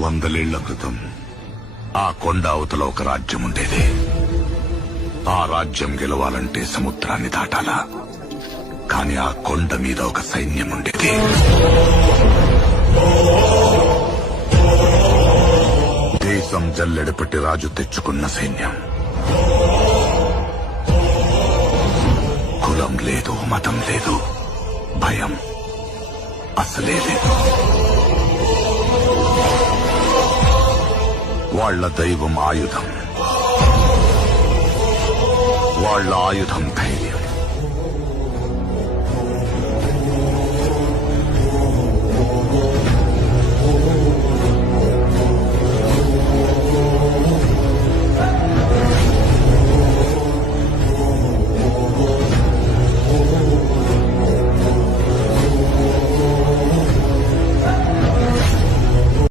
వందలేళ్ల క్రితం ఆ కొండ అవతల ఒక రాజ్యం ఉండేది. ఆ రాజ్యం గెలవాలంటే సముద్రాన్ని దాటాలా. కాని ఆ కొండ మీద ఒక సైన్యం ఉండేది. దేశం జల్లెడపట్టి రాజు తెచ్చుకున్న సైన్యం. కులం లేదు, మతం లేదు, భయం అసలే లేదు. వాళ్ల దైవం ఆయుధం, వాళ్ల ఆయుధం ధైర్యం.